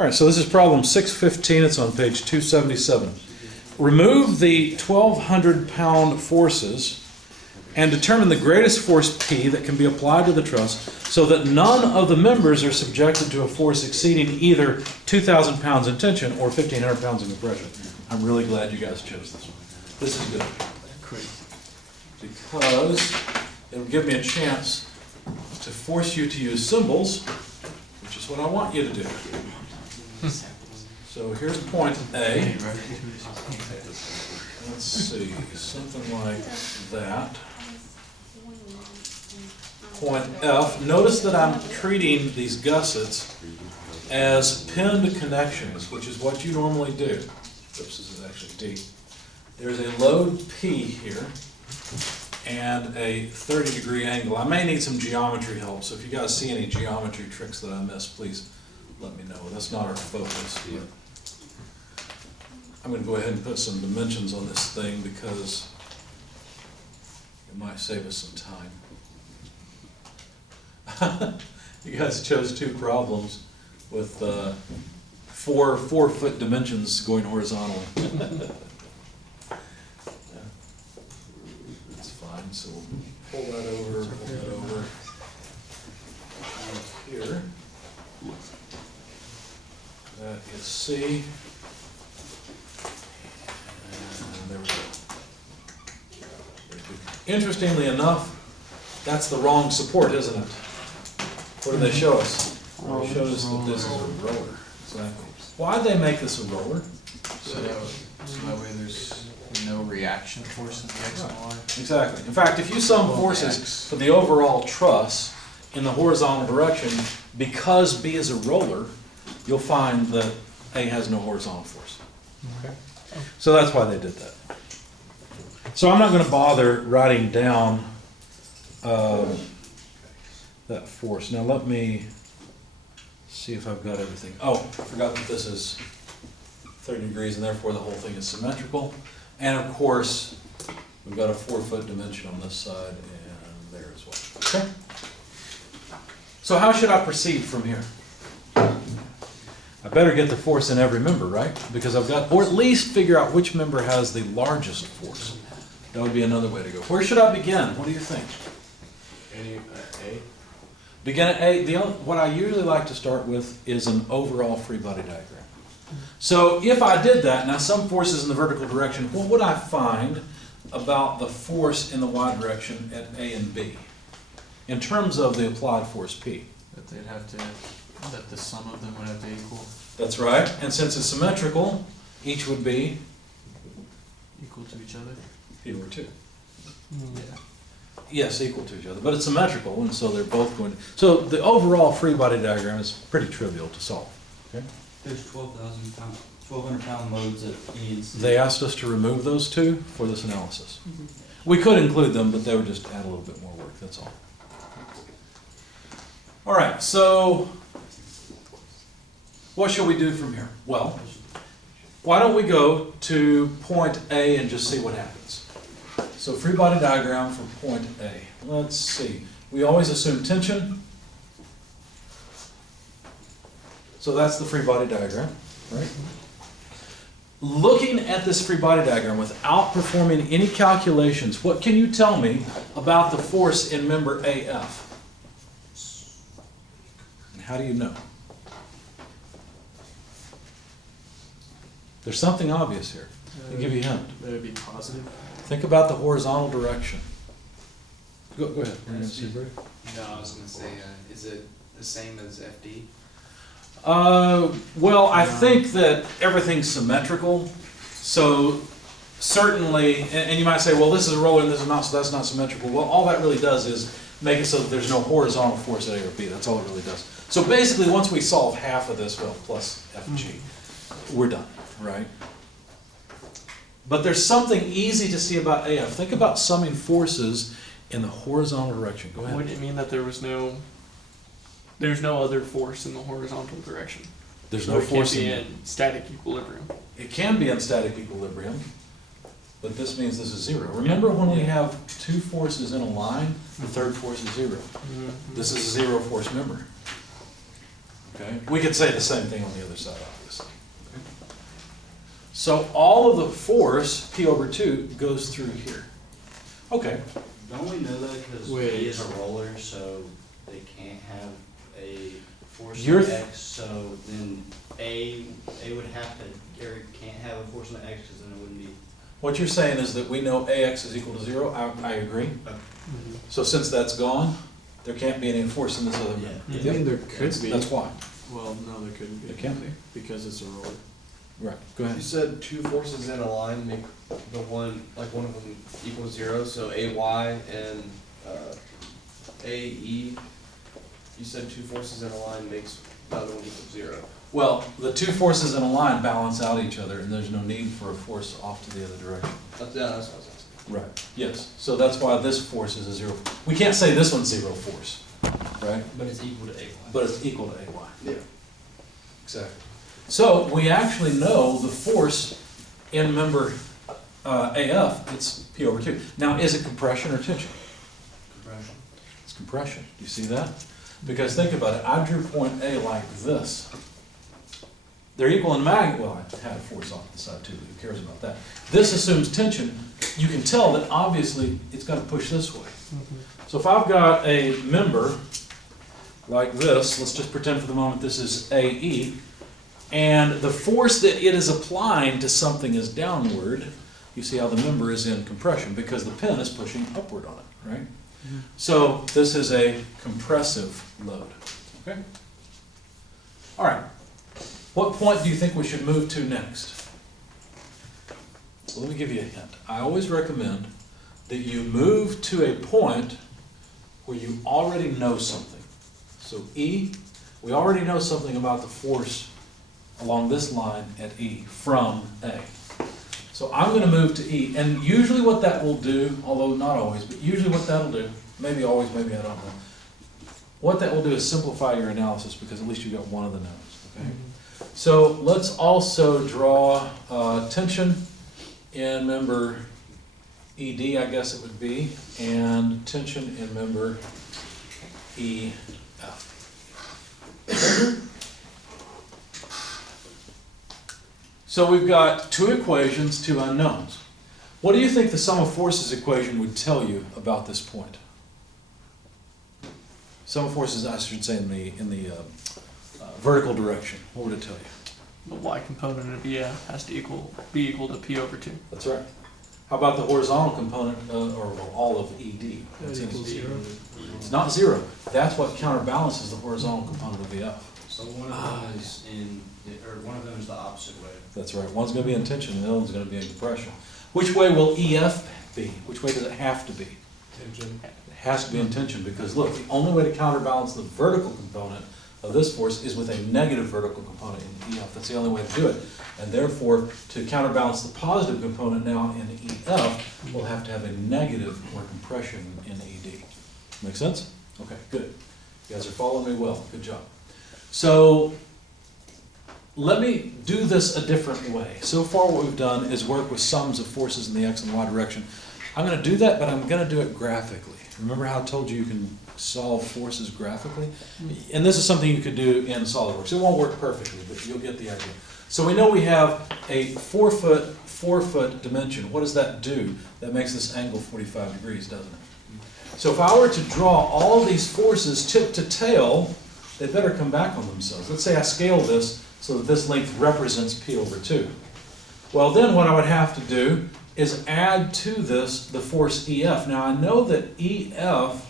All right, so this is problem 615. It's on page 277. Remove the 1,200-pound forces and determine the greatest force P that can be applied to the truss so that none of the members are subjected to a force exceeding either 2,000 pounds in tension or 1,500 pounds in compression. I'm really glad you guys chose this one. This is good. Because it'll give me a chance to force you to use symbols, which is what I want you to do. So here's point A. Let's see, something like that. Point F. Notice that I'm treating these gussets as pinned connections, which is what you normally do. Oops, this is actually D. There's a load P here and a 30-degree angle. I may need some geometry help, so if you guys see any geometry tricks that I missed, please let me know. That's not our focus. But I'm going to go ahead and put some dimensions on this thing because it might save us some time. You guys chose two problems with 4-foot dimensions going horizontally. That's fine. So we'll pull that over, here. That is C. And there we go. Very good. Interestingly enough, that's the wrong support, isn't it? What do they show us? They show us that this is a roller. Exactly. Why'd they make this a roller? So that way there's no reaction force in the X and Y. Exactly. In fact, if you sum forces for the overall truss in the horizontal direction, because B is a roller, you'll find that A has no horizontal force. Okay. So that's why they did that. So I'm not going to bother writing down that force. Now let me see if I've got everything. Oh, I forgot that this is 30 degrees and therefore the whole thing is symmetrical. And of course, we've got a 4-foot dimension on this side and there as well. Okay? So how should I proceed from here? I better get the force in every member, right? Because I've got, or at least figure out which member has the largest force. That would be another way to go. Where should I begin? What do you think? A? Begin at A. What I usually like to start with is an overall free body diagram. So if I did that, now some forces in the vertical direction, what would I find about the force in the y direction at A and B in terms of the applied force P? That they'd have to, that the sum of them would have to equal. That's right. And since it's symmetrical, each would be Equal to each other? P over 2. Yeah. Yes, equal to each other, but it's symmetrical, and so they're both going to, so the overall free body diagram is pretty trivial to solve. Okay? There's 1,200 pound loads at E and C. They asked us to remove those two for this analysis. We could include them, but they would just add a little bit more work, that's all. All right, so what shall we do from here? Well, why don't we go to point A and just see what happens? So free body diagram for point A. Let's see. We always assume tension. So that's the free body diagram, right? Looking at this free body diagram without performing any calculations, what can you tell me about the force in member AF? And how do you know? There's something obvious here. I'll give you a hint. That would be positive. Think about the horizontal direction. Go ahead. Were you gonna say, Brady? No, I was gonna say, is it the same as FD? Well, I think that everything's symmetrical, so certainly, and you might say, well, this is a roller and this is not, so that's not symmetrical. Well, all that really does is make it so that there's no horizontal force at A or B. That's all it really does. So basically, once we solve half of this, well, plus FG, we're done, right? But there's something easy to see about AF. Think about summing forces in the horizontal direction. Go ahead. Would it mean that there's no other force in the horizontal direction? There's So no it force can't be in in static equilibrium. It can be in static equilibrium, but this means this is 0. Remember when we have two forces in a line, the third force is 0. This is a 0 force member. Okay, we could say the same thing on the other side, obviously. So all of the force, P over 2, goes through here. Okay, Don't we know that because Wait. E is a roller, so they can't have a force You're in X, so then A would have to, or can't have a force in the X, because then it wouldn't be. what you're saying is that we know AX is equal to 0, I agree. Mhm. So since that's gone, there can't be any force in this other Yeah. member. Yeah. I mean, there could be. That's why. Well, no, there couldn't be. There can be. Because it's a roller. Right, go You ahead. said two forces in a line make the one, like one of them equals zero, so AY and AE. You said two forces in a line makes the other one equal zero. Well, the two forces in a line balance out each other, and there's no need for a force off to the other direction. That's what I was asking. Right. Yes, so that's why this force is a 0. We can't say this one's 0 force, right? But it's equal to AY. But it's equal to AY. Yeah. Exactly. So we actually know the force in member AF, it's P over 2. Now, is it compression or tension? Compression. It's compression. Do you see that? Because think about it, I drew point A like this. They're equal in magnitude. Well, I had a force off the side too, who cares about that? This assumes tension. You can tell that obviously it's going to push this way. So if I've got a member like this, let's just pretend for the moment this is AE, and the force that it is applying to something is downward, you see how the member is in compression because the pin is pushing upward on it, right? So this is a compressive load, okay? All right, what point do you think we should move to next? Well, let me give you a hint. I always recommend that you move to a point where you already know something. So E, we already know something about the force along this line at E from A. So I'm going to move to E, and usually what that will do, although not always, but usually what that'll do, maybe always, maybe I don't know, what that will do is simplify your analysis because at least you got one of the nodes, okay? So let's also draw tension in member ED, I guess it would be, and tension in member EF. So we've got two equations, two unknowns. What do you think the sum of forces equation would tell you about this point? Sum of forces, I should say, in the vertical direction. What would it tell you? The y component of EF has to be equal to P over 2. That's right. How about the horizontal component, or well, all of ED? That equals 0. It's not 0. That's what counterbalances the horizontal component of EF. So one of them is in, or one of them is the opposite way. That's right. One's going to be in tension, and the other one's going to be in compression. Which way will EF be? Which way does it have to be? Tension. It has to be in tension because look, the only way to counterbalance the vertical component of this force is with a negative vertical component in EF. That's the only way to do it. And therefore, to counterbalance the positive component now in EF, we'll have to have a negative or compression in ED. Make sense? Okay, good. You guys are following me well. Good job. So let me do this a different way. So far what we've done is work with sums of forces in the x and y direction. I'm going to do that, but I'm going to do it graphically. Remember how I told you you can solve forces graphically? And this is something you could do in SolidWorks. It won't work perfectly, but you'll get the idea. So we know we have a 4 foot dimension. What does that do? That makes this angle 45 degrees, doesn't it? So if I were to draw all these forces tip to tail, they better come back on themselves. Let's say I scale this so that this length represents P over 2. Well, then what I would have to do is add to this the force EF. Now I know that EF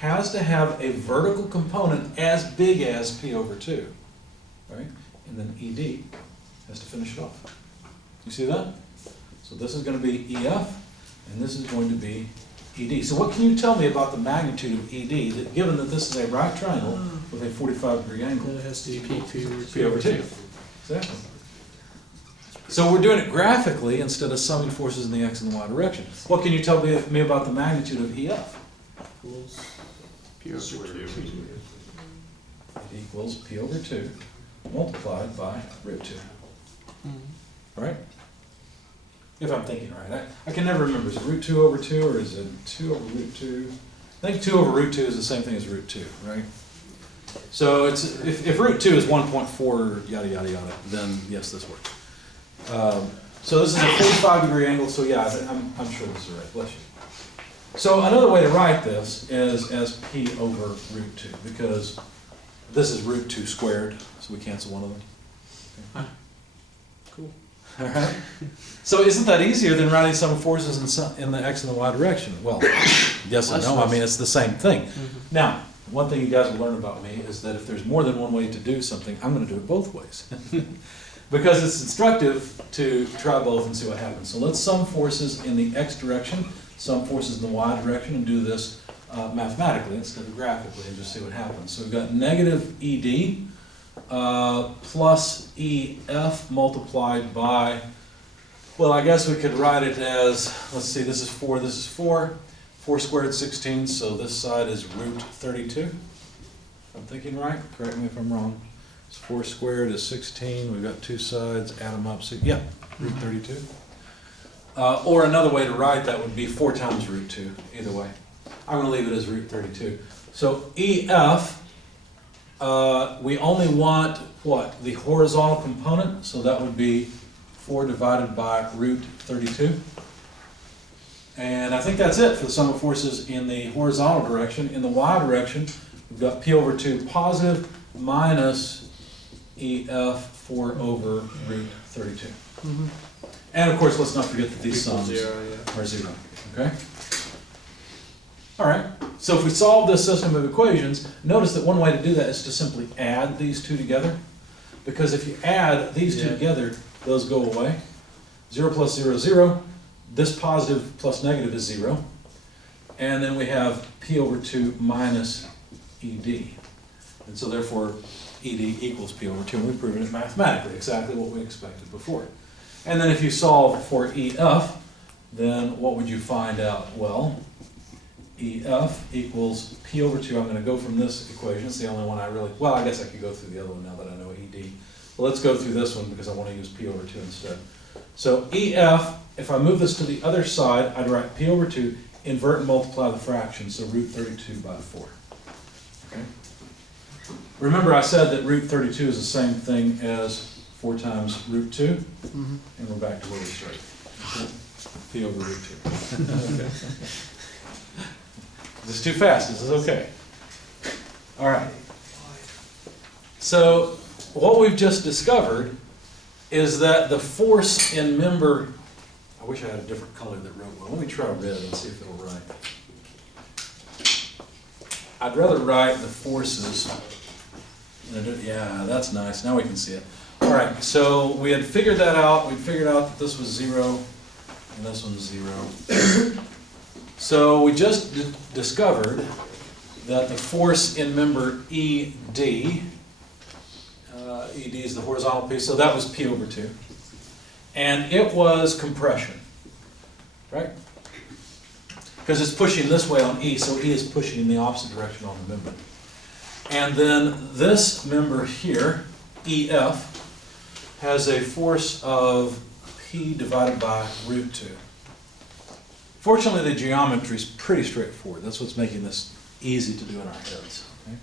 has to have a vertical component as big as P over 2, right? And then ED has to finish it off. You see that? So this is going to be EF, and this is going to be ED. So what can you tell me about the magnitude of ED, that given that this is a right triangle with a 45-degree angle? It has to equal P over 2. Exactly. So we're doing it graphically instead of summing forces in the x and the y direction. What can you tell me about the magnitude of EF? equals P over 2. It equals P over 2 multiplied by root 2. Right? If I'm thinking right. I can never remember. Is it root 2 over 2 or is it 2 over root 2? I think 2 over root 2 is the same thing as root 2, right? So it's, if root 2 is 1.4 yada yada yada, then yes, this works. So this is a 45-degree angle, so yeah, I'm sure this is right, bless you. So another way to write this is as p over root 2, because this is root 2 squared, so we cancel one of them. Okay. Cool. All right. So isn't that easier than writing sum of forces in the x and the y direction? Well, yes and no. I mean, it's the same thing. Now, one thing you guys will learn about me is that if there's more than one way to do something, I'm going to do it both ways. Because it's instructive to try both and see what happens. So let's sum forces in the x direction, sum forces in the y direction, and do this mathematically instead of graphically and just see what happens. So we've got negative ED plus EF multiplied by, well, I guess we could write it as, let's see, this is 4, this is 4. 4 squared 16, so this side is root 32. If I'm thinking right, correct me if I'm wrong. So 4 squared is 16, we've got two sides, add them up, so yeah, root 32. Or another way to write that would be 4 times root 2, either way. I'm going to leave it as root 32. So EF, we only want, what, the horizontal component, so that would be 4 divided by root 32. And I think that's it for the sum of forces in the horizontal direction. In the y direction, we've got p over 2 positive minus EF 4 over root 32. And of course, let's not forget that these sums are 0. Okay? All right. So if we solve this system of equations, notice that one way to do that is to simply add these two together. Because if you add these two together, those go away. 0 plus 0 is 0. This positive plus negative is 0. And then we have p over 2 minus ED. And so therefore, ED equals p over 2. And we've proven it mathematically, exactly what we expected before. And then if you solve for EF, then what would you find out? Well, EF equals p over 2. I'm going to go from this equation. It's the only one I really, well, I guess I could go through the other one now that I know ED. But let's go through this one because I want to use p over 2 instead. So EF, if I move this to the other side, I'd write p over 2, invert and multiply the fraction, so root 32 by 4. Okay? Remember I said that root 32 is the same thing as 4 times root 2, and we're back to where we started. P over root 2. Okay. This is too fast, this is okay. All right. So what we've just discovered is that the force in member, I wish I had a different color that wrote well. Let me try red and see if it'll write. I'd rather write the forces. Yeah, that's nice. Now we can see it. All right, so we had figured that out. We figured out that this was 0 and this one's 0. So we just discovered that the force in member ED, ED is the horizontal piece, so that was p over 2. And it was compression, right? Because it's pushing this way on E, so E is pushing in the opposite direction on the member. And then this member here, EF, has a force of P divided by root 2. Fortunately, the geometry is pretty straightforward. That's what's making this easy to do in our heads. Okay?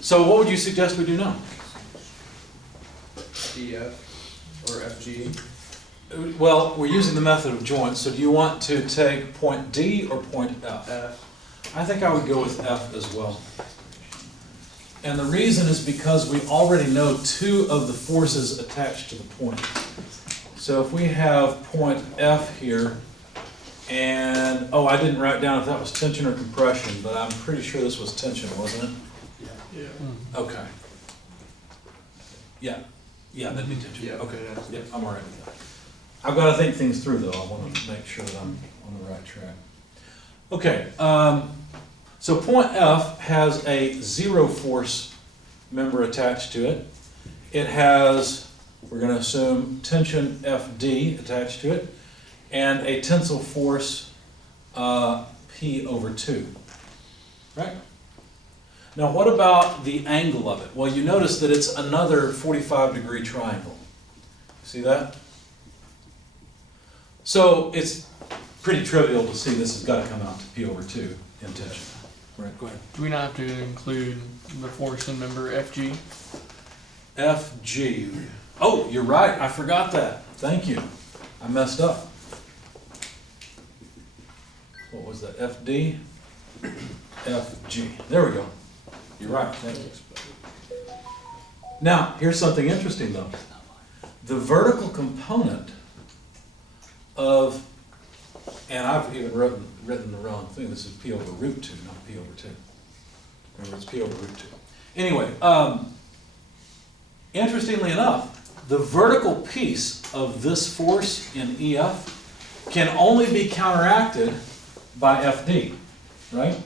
So what would you suggest we do now? DF or FG. Well, we're using the method of joint, so do you want to take point D or point F? F. I think I would go with F as well. And the reason is because we already know 2 of the forces attached to the point. So if we have point F here, and, oh, I didn't write down if that was tension or compression, but I'm pretty sure this was tension, wasn't it? Yeah. Okay. Yeah. Yeah, that'd be tension. Yeah. Okay. Yeah, I'm all right with that. I've got to think things through, though. I want to make sure that I'm on the right track. Okay. So point F has a 0 force member attached to it. It has, we're going to assume, tension FD attached to it, and a tensile force P over 2. Right? Now what about the angle of it? Well, you notice that it's another 45-degree triangle. See that? So it's pretty trivial to see this has got to come out to P over 2 in tension. Right, go ahead. Do we not have to include the force in member FG? FG. Oh, you're right, I forgot that. Thank you. I messed up. What was that, FD? FG. There we go. You're right, thank you. Now, here's something interesting though. The vertical component of, and I've even written the wrong thing, this is P over root 2, not P over 2. Remember, it's P over root 2. Anyway, interestingly enough, the vertical piece of this force in EF can only be counteracted by FD, right?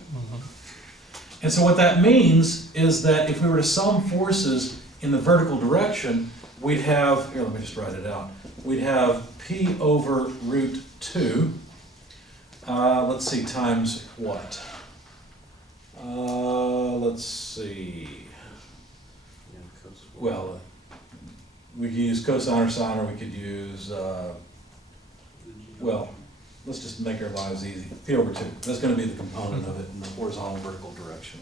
And so what that means is that if we were to sum forces in the vertical direction, we'd have, here, let me just write it out. We'd have P over root 2, let's see, times what? Let's see. Well, we could use cosine or sine, or we could use, well, let's just make our lives easy. P over 2, that's gonna be the component of it in the horizontal vertical direction.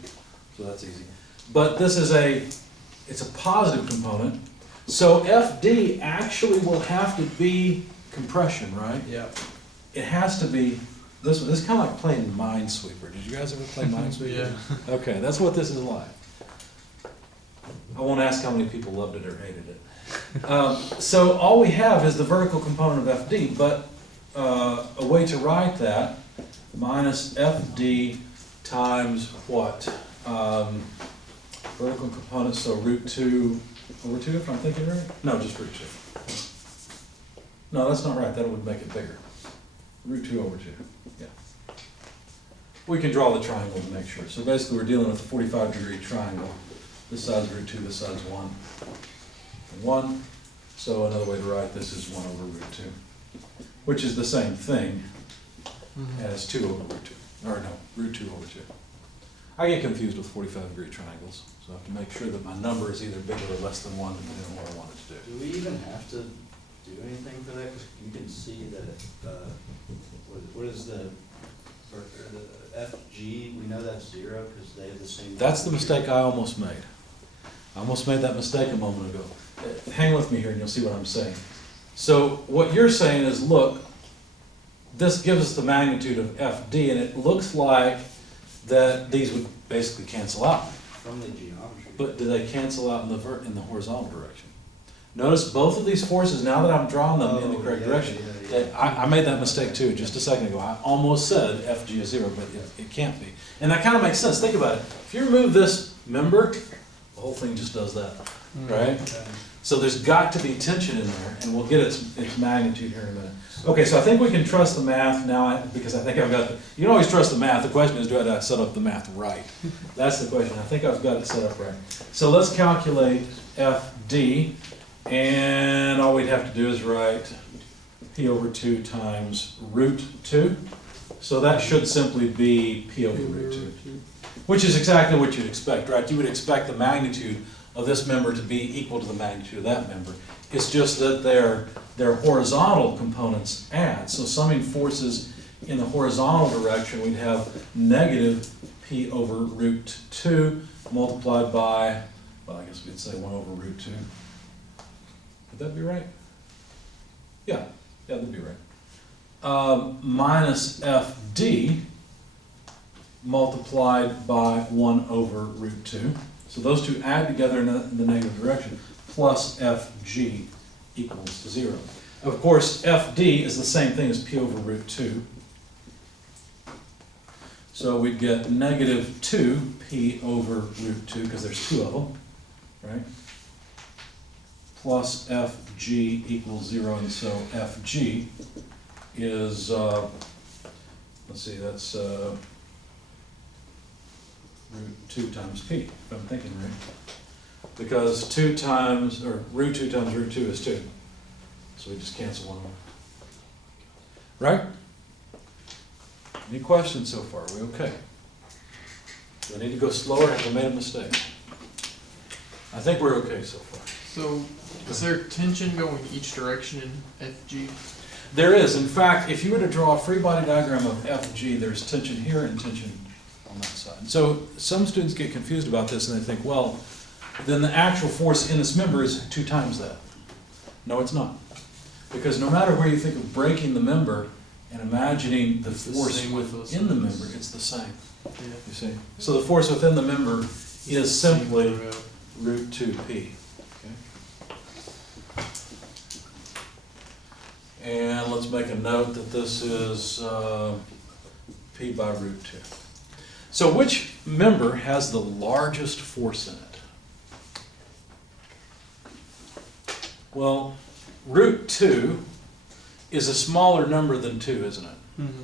So that's easy. But this is it's a positive component. So FD actually will have to be compression, right? Yeah. It has to be, this is kind of like playing Minesweeper. Did you guys ever play Minesweeper? Yeah. Okay, that's what this is like. I won't ask how many people loved it or hated it. So all we have is the vertical component of FD, but a way to write that, minus FD times what? Vertical component, so root 2 over 2, if I'm thinking right? No, just root 2. No, that's not right, that would make it bigger. Root 2 over 2, yeah. We can draw the triangle to make sure. So basically we're dealing with a 45-degree triangle. This side's root 2, this side's 1. And 1, so another way to write this is 1 over root 2, which is the same thing as 2 over root 2, or no, root 2 over 2. I get confused with 45-degree triangles, so I have to make sure that my number is either bigger or less than 1, depending on what I want it to do. Do we even have to do anything for that? 'Cause you can see that, what is the FG, we know that's 0 because they have the same. That's the mistake I almost made. I almost made that mistake a moment ago. Hang with me here and you'll see what I'm saying. So what you're saying is, look, this gives us the magnitude of FD, and it looks like that these would basically cancel out. From the geometry. But do they cancel out in the horizontal direction? Notice both of these forces, now that I'm drawing them in the correct direction, I made that mistake too just a second ago. I almost said FG is 0, but it can't be. And that kind of makes sense. Think about it. If you remove this member, the whole thing just does that, right? So there's got to be tension in there, and we'll get its magnitude here in a minute. Okay, so I think we can trust the math now, because I think I've got you can always trust the math. The question is, do I set up the math right? That's the question. I think I've got it set up right. So let's calculate FD, and all we'd have to do is write P over 2 times root 2. So that should simply be P over root 2, which is exactly what you'd expect, right? You would expect the magnitude of this member to be equal to the magnitude of that member. It's just that their horizontal components add. So summing forces in the horizontal direction, we'd have negative P over root 2 multiplied by, well, I guess we'd say 1 over root 2. Would that be right? Yeah, that'd be right. Minus FD multiplied by 1 over root 2. So those two add together in the negative direction, plus FG equals to 0. Of course, FD is the same thing as P over root 2. So we'd get negative 2P over root 2, because there's 2 of them, right? Plus FG equals 0, and so FG is, let's see, that's root 2 times P, if I'm thinking right. Because 2 times, or root 2 times root 2 is 2. So we just cancel one of them. Right? Any questions so far? Are we okay? Do I need to go slower? Have I made a mistake? I think we're okay so far. So, is there tension going each direction in FG? There is. In fact, if you were to draw a free body diagram of FG, there's tension here and tension on on that side. So some students get confused about this and they think, well, then the actual force in this member is 2 times that. No, it's not. Because no matter where you think of breaking the member and imagining the It's the force same with both within the sides. member, it's the same, Yeah. you see. So the force within the member is simply throughout. root 2p. And let's make a note that this is p by root 2. So which member has the largest force in it? Well, root 2 is a smaller number than 2, isn't it? Mm-hmm.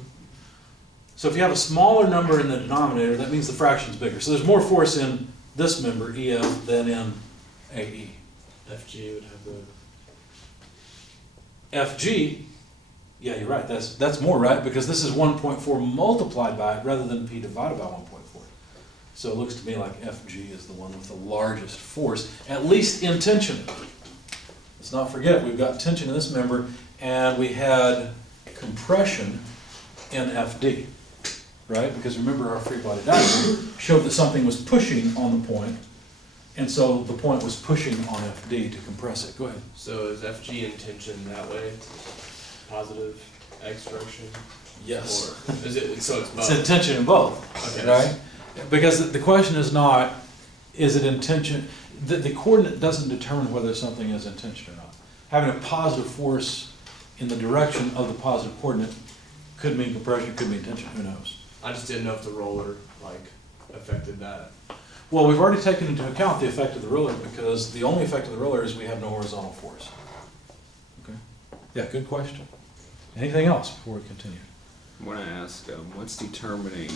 So if you have a smaller number in the denominator, that means the fraction's bigger. So there's more force in this member, EF, than in AE. FG would have the. FG, yeah, you're right, that's more right, because this is 1.4 multiplied by it rather than P divided by 1.4. So it looks to me like FG is the one with the largest force, at least in tension. Let's not forget, we've got tension in this member, and we had compression in FD, right? Because remember, our free body diagram showed that something was pushing on the point, and so the point was pushing on FD to compress it. Go ahead. So is FG in tension that way? Positive X direction? Yes. Or is it, so it's It's both? in tension in both, Okay. right? Because the question is not, is it in tension, the coordinate doesn't determine whether something is in tension or not. Having a positive force in the direction of the positive coordinate could mean compression, could mean tension, who knows? I just didn't know if the roller, like, affected that. Well, we've already taken into account the effect of the roller, because the only effect of the roller is we have no horizontal force. Okay? Yeah, good question. Anything else before we continue? I want to ask, what's determining,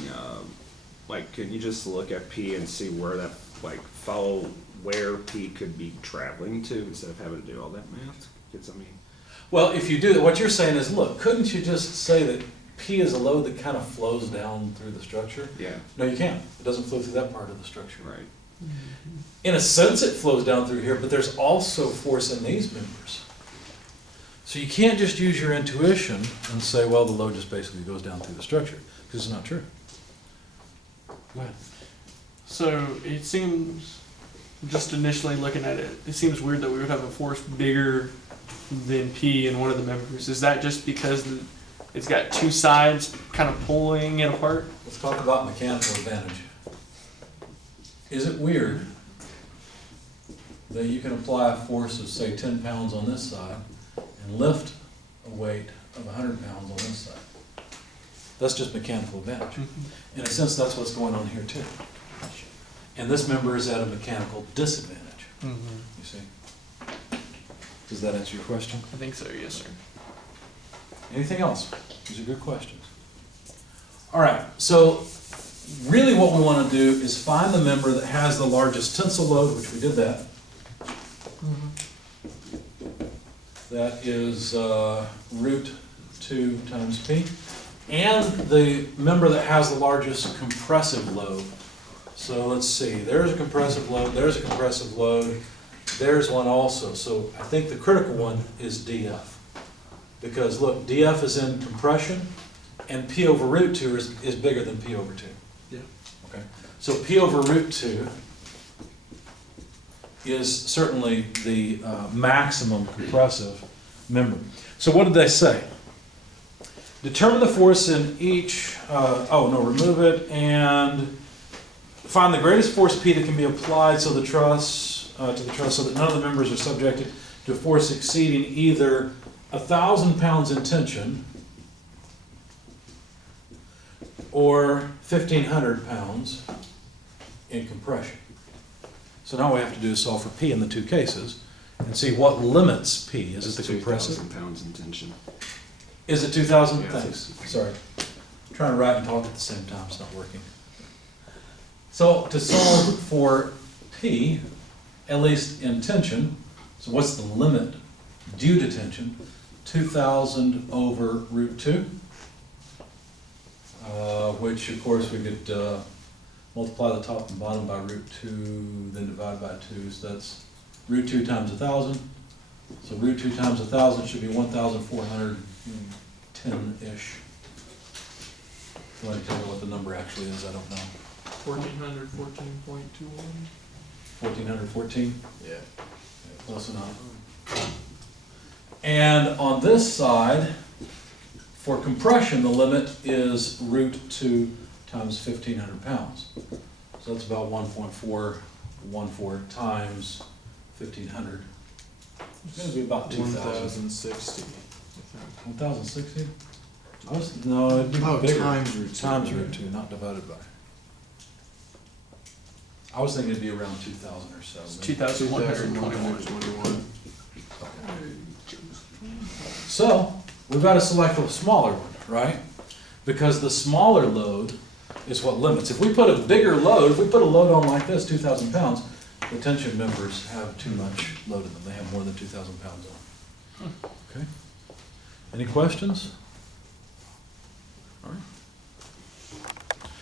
like, can you just look at P and see where that, like, follow where P could be traveling to instead of having to do all that math? Because, I mean, Well, if you do that, what you're saying is, look, couldn't you just say that P is a load that kind of flows down through the structure? yeah, No, you can't. It doesn't flow through that part of the structure. right. In a sense, it flows down through here, but there's also force in these members. So you can't just use your intuition and say, well, the load just basically goes down through the structure, because it's not true. Go ahead. So it seems, just initially looking at it, it seems weird that we would have a force bigger than P in one of the members. Is that just because it's got 2 sides kind of pulling it apart? Let's talk about mechanical advantage. Is it weird that you can apply a force of, say, 10 pounds on this side and lift a weight of 100 pounds on this side? That's just mechanical advantage. In a sense, that's what's going on here too. And this member is at a mechanical disadvantage, you see. Does that answer your question? I think so, yes, sir. Anything else? These are good questions. All right, so really what we want to do is find the member that has the largest tensile load, which we did that. That is root 2 times P. And the member that has the largest compressive load. So let's see, there's a compressive load, there's a compressive load, there's one also. So I think the critical one is DF. Because look, DF is in compression, and P over root 2 is bigger than P over 2. Yeah. Okay. So P over root 2 is certainly the maximum compressive member. So what did they say? Determine the force in each, remove it, and find the greatest force P that can be applied so the truss, so that none of the members are subjected to a force exceeding either 1,000 pounds in tension or 1,500 pounds in compression. So now what we have to do is solve for P in the 2 cases and see what limits P. Is it the compressive? 2,000 pounds in tension. Is it 2,000? Yeah. Thanks. Sorry. I'm trying to write and talk at the same time. It's not working. So to solve for P, at least in tension, so what's the limit due to tension? 2,000 over root 2, which of course we could multiply the top and bottom by root 2, then divide by 2. So that's root 2 times 1,000. So root 2 times 1,000 should be 1,410-ish. Go ahead and tell me what the number actually is, I don't know. 1400, 14.21. 1414? Yeah. Close enough. And on this side, for compression, the limit is root 2 times 1,500 pounds. So that's about 1.414 times 1,500. It's gonna be about 2,000. 1,060. 1,060? No, it'd be Oh, bigger. times root 2. Times root 2, not divided by. I was thinking it'd be around 2,000 or so. It's maybe. 2,121. 2,121. So, we've got to select a smaller one, right? Because the smaller load is what limits. If we put a bigger load, if we put a load on like this, 2,000 pounds, the tension members have too much load in them. They have more than 2,000 pounds on. Okay? Any questions? All right.